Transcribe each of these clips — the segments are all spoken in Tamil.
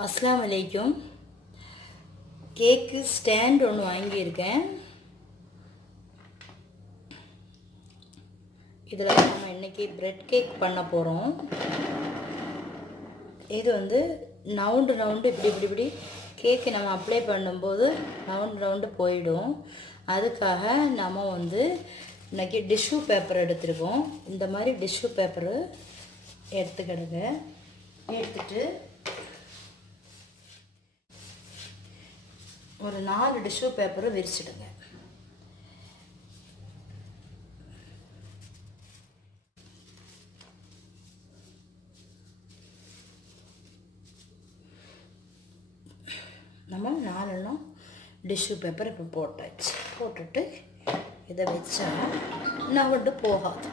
அஸ்ஸலாமு அலைக்கும். கேக்கு ஸ்டாண்ட் ஒன்று வாங்கியிருக்கேன். இதில் நம்ம இன்றைக்கி பிரெட் கேக் பண்ண போகிறோம். இது வந்து ரவுண்டு இப்படி கேக்கு நம்ம அப்ளை பண்ணும்போது ரவுண்டு போயிடும். அதுக்காக நம்ம வந்து இன்றைக்கி டிஷ்யூ பேப்பர் எடுத்துருக்கோம். இந்த மாதிரி டிஷ்யூ பேப்பரு எடுத்துக்கிடுங்க. எடுத்துட்டு ஒரு 4 டிஷ்யூ பேப்பரை விரிச்சிடுங்க. நம்ம 4 டிஷ்யூ பேப்பர் இப்போ போட்டாச்சு. போட்டுட்டு இதை வச்சா நவுண்டு போகாது.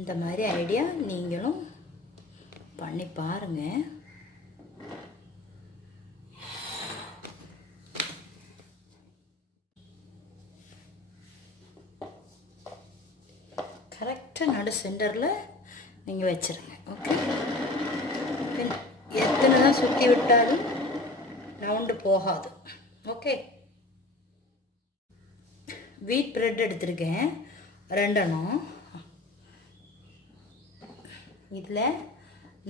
இந்த மாதிரி ஐடியா நீங்களும் பண்ணி பாருங்கள். கரெக்டாக நடு சென்டரில் நீங்கள் வச்சுருங்க. ஓகே, எத்தனை தான் சுற்றி விட்டாலும் ரவுண்டு போகாது. ஓகே, வீட் பிரெட் எடுத்திருக்கேன் 2. இதில்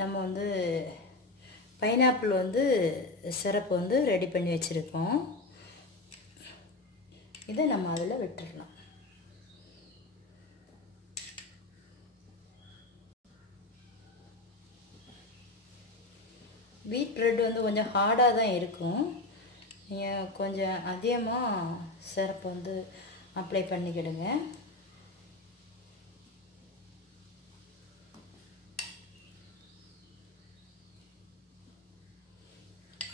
நம்ம வந்து பைனாப்பிள் வந்து சிரப்பு வந்து ரெடி பண்ணி வச்சுருக்கோம். இதை நம்ம அதில் விட்டுடலாம். வீட் பிரெட் வந்து கொஞ்சம் ஹார்டாக தான் இருக்கும். நீங்கள் கொஞ்சம் அதிகமாக சிரப்பு வந்து அப்ளை பண்ணிக்கிடுங்க.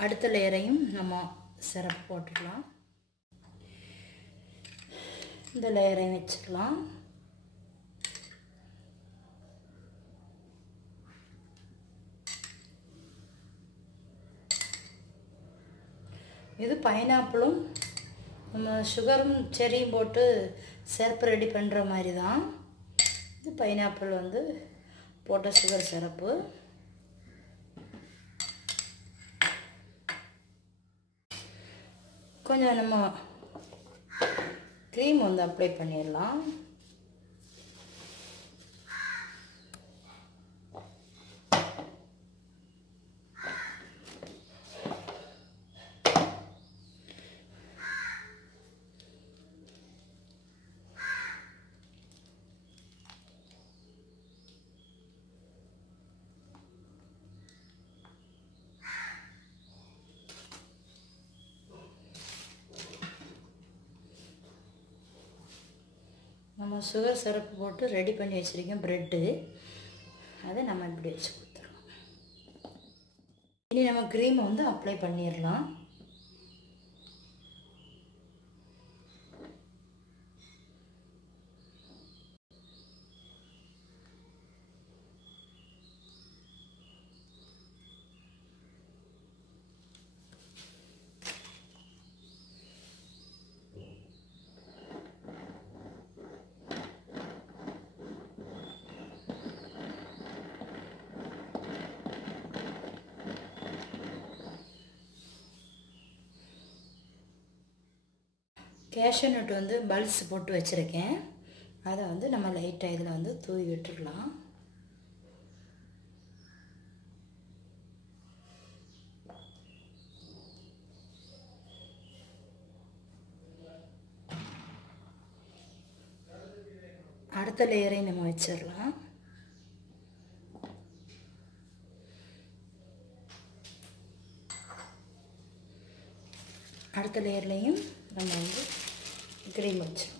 அடுத்த லேயரையும் நம்ம சிரப்பு போட்டுடலாம். இந்த லேயரையும் வச்சுக்கலாம். இது பைனாப்பிளும் நம்ம சுகரும் செரியும் போட்டு சிரப்பு ரெடி பண்ணுற மாதிரி தான். இது பைனாப்பிள் வந்து போட்ட சுகர் சிரப்பு. கொஞ்சம் நம்ம க்ரீம் வந்து அப்ளை பண்ணிடலாம். நம்ம சுகர் சிரப்பு போட்டு ரெடி பண்ணி வச்சுருக்கோம் ப்ரெட்டு. அதை நம்ம இப்படி வச்சு கொடுத்துருவோம். இனி நம்ம க்ரீமை வந்து அப்ளை பண்ணிடலாம். கேஷ்யூ நட் வந்து பல்ஸ் போட்டு வச்சுருக்கேன். அதை வந்து நம்ம லைட்டாக இதில் வந்து தூவி விட்டுடலாம். அடுத்த லேயரையும் நம்ம வச்சிடலாம். அடுத்த லேயர்லேயும் நம்ம வந்து க்ரீம் வச்சிடலாம்.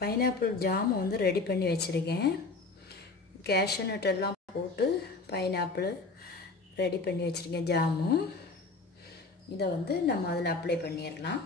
பைனாப்பிள் ஜாம் வந்து ரெடி பண்ணி வச்சுருக்கேன். கேஷ்யூ நட் எல்லாம் போட்டு பைனாப்பிள் ரெடி பண்ணி வச்சுருக்கேன் ஜாமு. இதை வந்து நம்ம அதில் அப்ளை பண்ணிடலாம்.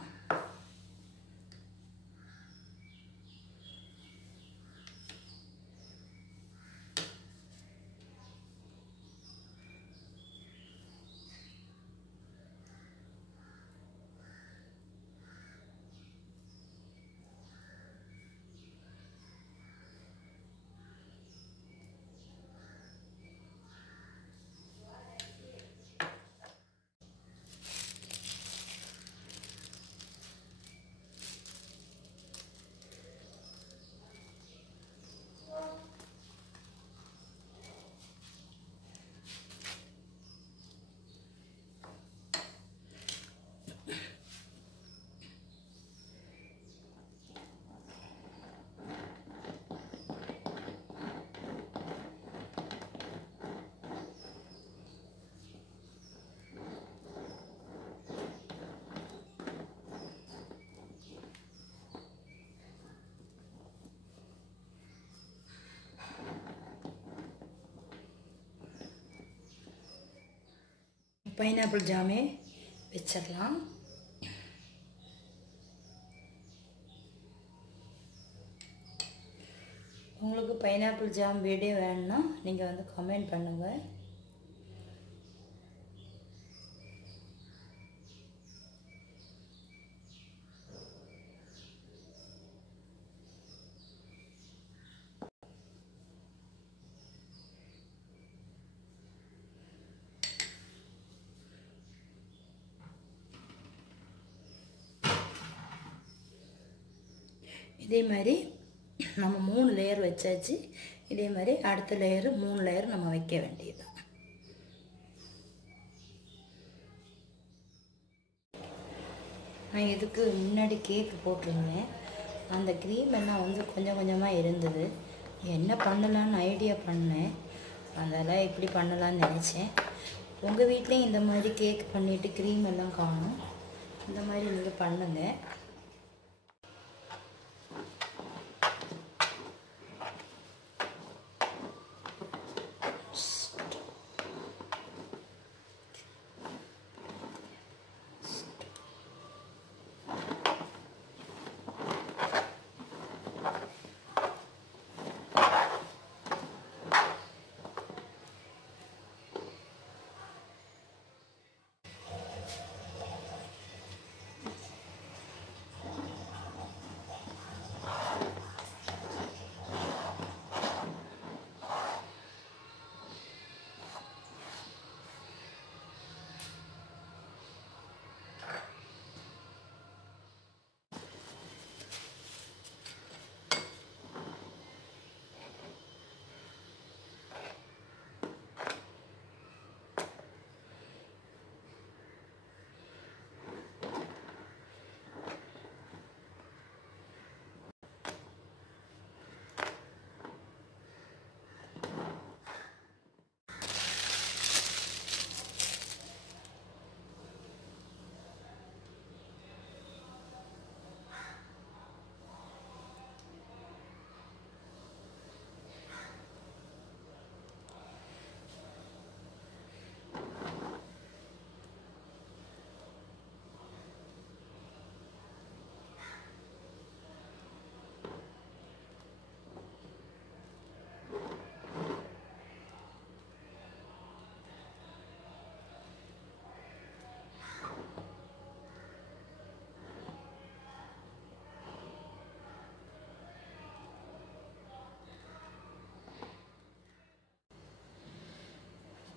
பைனாப்பிள் ஜாமே வச்சிடலாம். உங்களுக்கு பைனாப்பிள் ஜாம் வீடியோ வேணும்னா நீங்கள் வந்து கமெண்ட் பண்ணுங்கள். இதே மாதிரி நம்ம 3 லேயர் வச்சாச்சு. இதே மாதிரி அடுத்த லேயர் 3 லேயர் நம்ம வைக்க வேண்டியது. நான் இதுக்கு முன்னாடி கேக் போட்டிருந்தேன். அந்த க்ரீம் எல்லாம் வந்து கொஞ்சம் கொஞ்சமாக இருந்தது. என்ன பண்ணலான்னு ஐடியா பண்ணேன். அதெல்லாம் இப்படி பண்ணலான்னு நினச்சேன். உங்கள் வீட்லேயும் இந்த மாதிரி கேக் பண்ணிவிட்டு க்ரீம் எல்லாம் காணும். இந்த மாதிரி நீங்கள் பண்ணுங்கள்.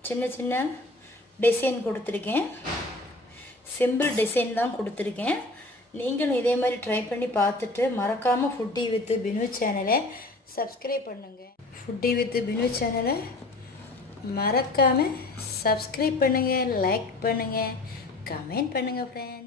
சின்ன சின்ன டிசைன் கொடுத்துருக்கேன். சிம்பிள் டிசைன் தான் கொடுத்துருக்கேன். நீங்களும் இதே மாதிரி ட்ரை பண்ணி பார்த்துட்டு மறக்காமல் ஃபுட்டி வித் பினு சேனலை சப்ஸ்கிரைப் பண்ணுங்கள். ஃபுட்டி வித் பினு சேனலை மறக்காமல் சப்ஸ்கிரைப் பண்ணுங்கள், லைக் பண்ணுங்கள், கமெண்ட் பண்ணுங்கள் ஃப்ரெண்ட்ஸ்.